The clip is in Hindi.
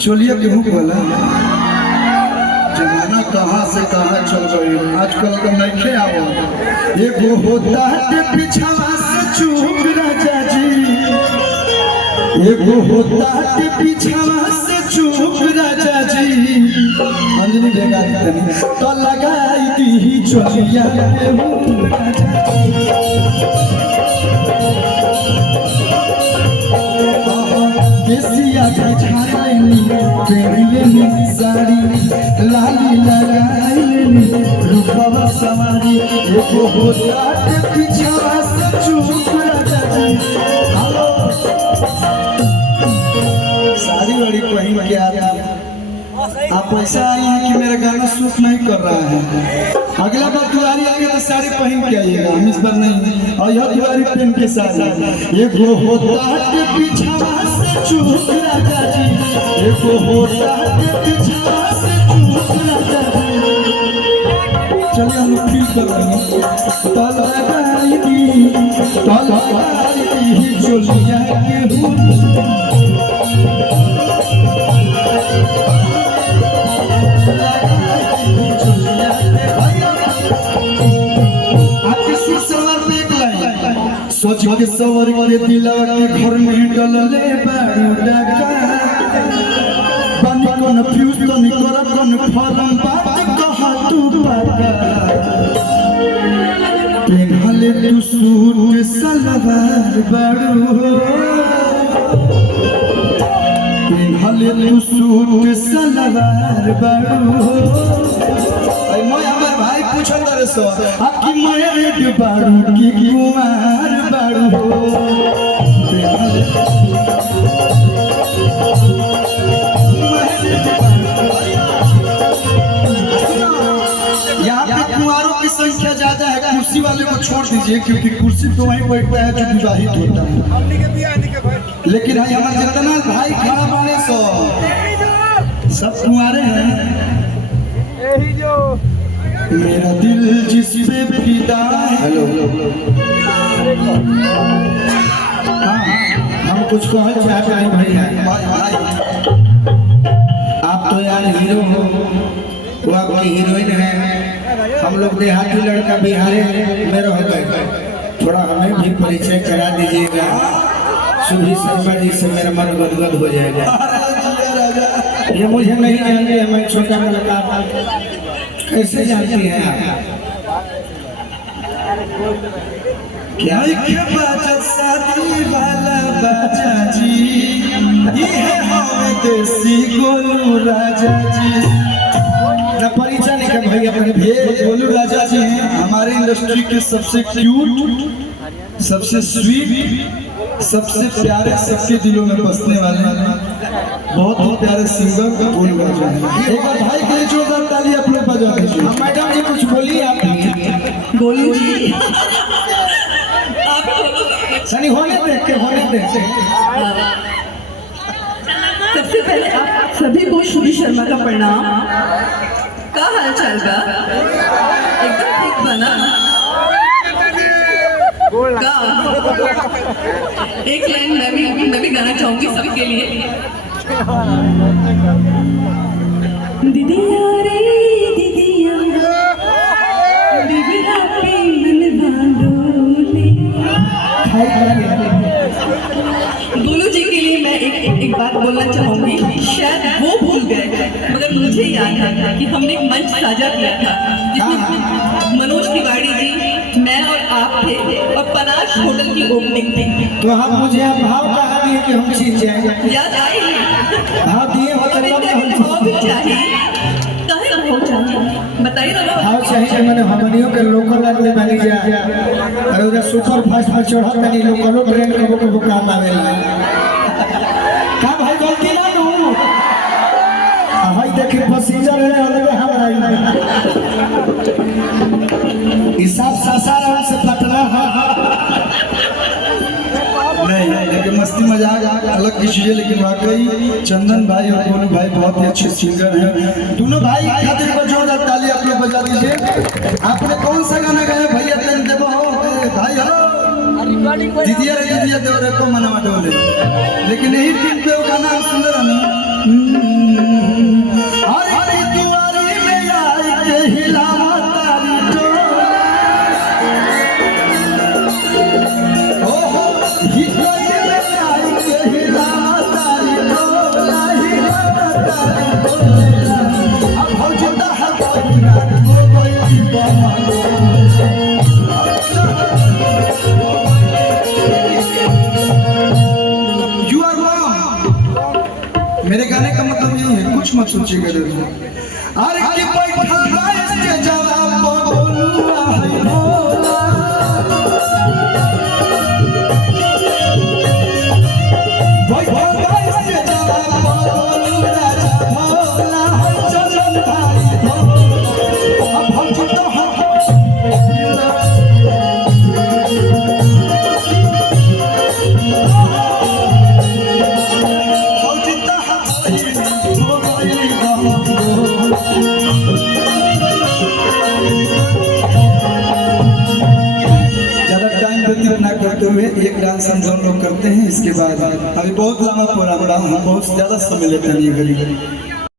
चलिए गेहूँ वाला जमाना कहाँ से कहाँ चल गई आजकल तो नहीं आओ एगो होता है पिछावा से चूक राजा जी एगो होता है पिछावा से चूक राजा जी अंजलि बेगा तो लगाई दी चलिया गेहूँ राजा देसिया झाड़नी पहनलेनी साड़ी लाली लगाइलेनी रूपवा सवारी एगो होता के पिछावा से चूक राजा जी साड़ी वाड़ी पहन के आया आप ऐसा आई हैं कि मेरा गाना सूट नहीं कर रहा है अगला बार दुआरी आएगा तो साड़ी पहन के आइएगा हम इस बार नहीं और यह दुआरी पहन के साड़ी एगो होता के पिछावा से चूक राजा जी एगो होता के पिछावा से चूक राजा जी चलिए हम लोग फील कर रहे हैं तलगाई दी चलिया गेहूँ सोच के सवर के दिलवा के घर में डलले बारू डाका बनी कन्फ्यूज तो नहीं कर कन्फर्म बात कहा तू पाका पेनहले तू सूट सलवार बारू पेनहले तू सूट सलवार बारू मैं हमारे भाई पूछो करे सो आपकी मैरिड बारू की कुमार बारू यहाँ पे कुमारों की संख्या ज्यादा है कुर्सी वाले को छोड़ दीजिए क्योंकि कुर्सी तो वहीं बैठता है जो विवाहित होता है लेकिन हमारे जितना भाई खड़ा माने सो सब कुमारे हैं जो मेरा दिल जिस पे फिदा है हेलो हाँ हम कुछ कहना चाहते हैं भाई आप तो यार हीरो हो वो आपकी हीरोइन है हम लोग देहाती लड़का बिहार में रह गए थोड़ा हमें भी परिचय करा दीजिएगा सुभी शर्मा जी से मेरा मन गदगद हो जाएगा ये मुझे नहीं जानते हैं मैं छोटा लड़का कैसे जानती हैं आप क्या बाजा शादी वाला बाजा जी ये है हमें देसी गोलू राजा जी ना परिचय नहीं कर भाई अपने गोलू राजा जी हैं हमारे इंडस्ट्री के सबसे क्यूट सबसे स्वीट सबसे प्यारे सबके दिलों में बसने वाले बहुत ही प्यारे सिंगर गोलू राजा हैं एक बार भाई के लिए जोरदार ताली आप लोग बजा दीजिए मैडम जी कुछ बोलिए आप गोलू जी सनी होने दे सबसे पहले आप सभी को शुभी शर्मा का प्रणाम का हाल चाल का एकदम ठीक बना का एक लाइन मैं भी गाना चाहूंगी सबके लिए दीदिया रे दीदिया दीदिया पीन बांडोले गोलू जी के लिए मैं एक बात बोलना चाहूंगी शायद वो भूल गए मगर मुझे याद है कि हमने एक मंच साझा किया था जिसमें मनोज तिवारी जी मैं और आप थे और पनाश होटल की ओपनिंग थी तो हम मुझे भाव कहा दिए कि हम सीख जाएंगे याद आई भाव दिए हो तो भी चाहिए बताइए ना भाव चाहिए मैंने हमनियों के लोकल आदमी बनी जा और उधर सुपर फास्ट में चढ़त नहीं लोकलो ट्रेन कबो काम आवेला का भाई गलती ना दू भाई देखिए पैसेंजर है अलग हमरा हिसाब सासाराम से पटना नहीं लेकिन मस्ती मजाक अलग की चीज़ है लेकिन वाकई चंदन भाई और गोलू भाई बहुत ही अच्छे सिंगर हैं दोनों भाई खातिर को जोरदार ताली आप लोग बजा दीजिए आपने कौन सा गाना गाया भैया तेन देवो भाई हो दीदिया रे दीदिया देवरे को मनवा डोले लेकिन यही फिल्म पे वो गाना सुंदर है मेरे गाने का मतलब यही है, कुछ मत सोचिएगा जरूर। अरे कि बैठा गाइस के जवाब बोलूआ है भोला, बैठा गाइस के जवाब बोलूआ राजा भोला है चलन भाई भोला। अब हम तो हम ना करते हुए एक डांस हम दोनों लोग करते हैं। इसके बाद अभी बहुत लंबा प्रोग्राम, हम बहुत ज्यादा समय लेते हैं।